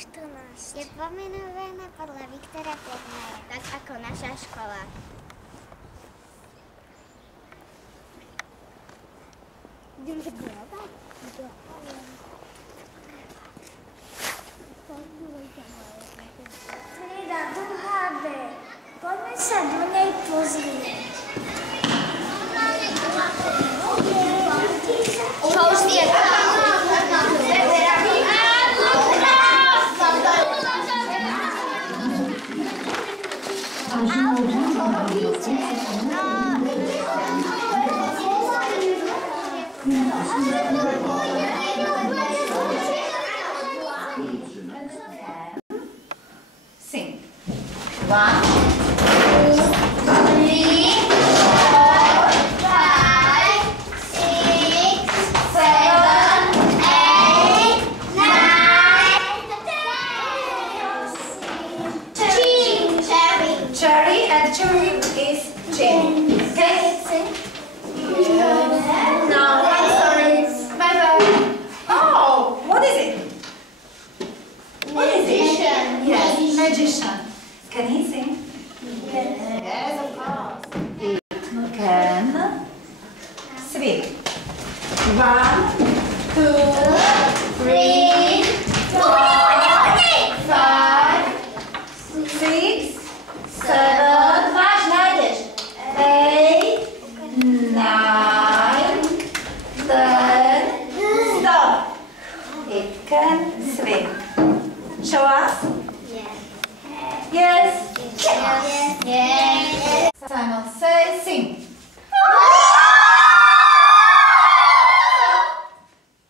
14. Je pomenovaná podľa Viktora Petnaja, tak ako naša škola. Idem sa gledať? Trieda 2B. Poďme sa do nej pozrieť. Sing. 1, 2, 3, 4, 5, 6, 7, 8, 9, 10. Cherry and cherry is Jane. Okay? No, I'm sorry. Bye bye. Oh, what is it? What is it? Magician. Yes, magician. Can he sing? Yes. Yes, of course. Can swim. 1, 2, 3, 4, 5, 6, 7, máš, nájdeš. 8, 9, 10, stop. It can swim. Show us. Yes. Yes. Simon, say sing.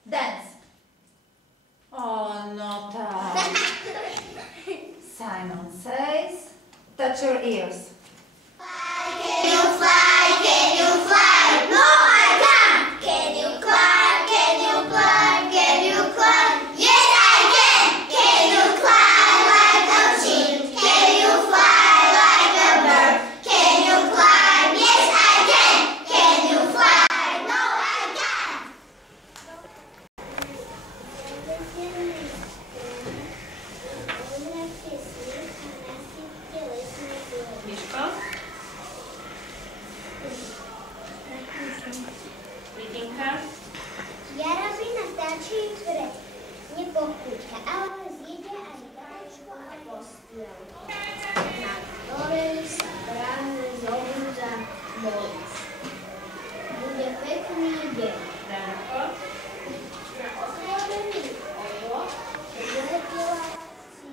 Dance. Oh, no time. Simon says, touch your ears. Can you fly? Can you fly? No, I can't. Can you climb? Can you climb? Can you climb? Yes, I can. Can you climb like a sheep? Can you fly like a bird? Can you climb? Yes, I can. Can you fly? No, I can't. Miško? Lidinka? Ja robím na vtáčej ktoré nepokúťa, ale zjede aj vajíčko a postiel. Na ktorej sa práve zobudza noc. Bude pekný deň. Danko? Na otvorený ovo vyletela si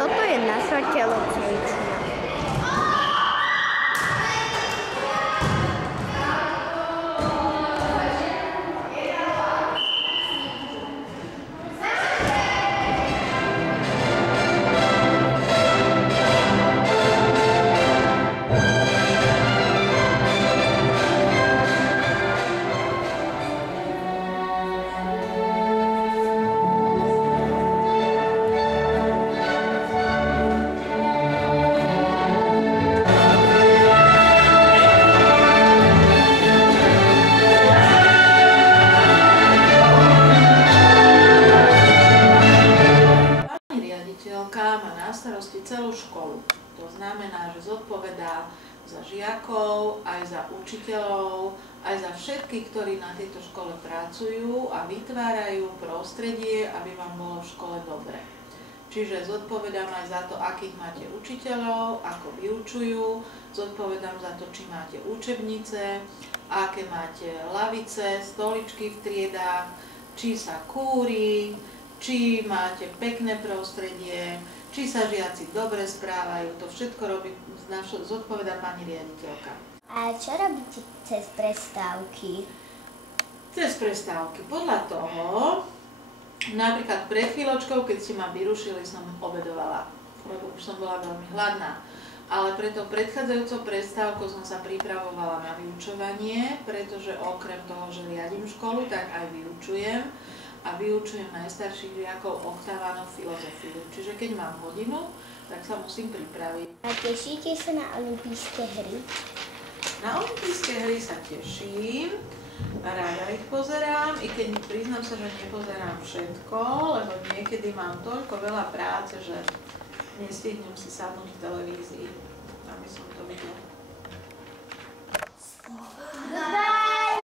Toto je naša telocvičňa. Má na starosti celú školu. To znamená, že zodpovedá za žiakov, aj za učiteľov, aj za všetkých, ktorí na tejto škole pracujú a vytvárajú prostredie, aby vám bolo v škole dobre. Čiže zodpovedám aj za to, akých máte učiteľov, ako vyučujú, zodpovedám za to, či máte učebnice, aké máte lavice, stoličky v triedách, či sa kúri, či máte pekné prostredie, či sa žiaci dobre správajú. To všetko zodpovedá pani riaditeľka. A čo robíte cez prestávky? Cez prestávky. Podľa toho, napríklad pred chvíľočkou, keď si ma vyrušili, som obedovala, lebo už som bola veľmi hladná. Ale pre to predchádzajúcou prestávkou som sa pripravovala na vyučovanie, pretože okrem toho, že riadím školu, tak aj vyučujem. a vyučujem najstarších žiakov Octavianov filozofiu. Čiže keď mám hodinu, tak sa musím pripraviť. A tešíte sa na olympijské hry? Na olympijské hry sa teším, rada ich pozerám, i keď priznám sa, že nepozerám všetko, lebo niekedy mám toľko veľa práce, že nestihnem si sadnúť v televízii, aby som to videla.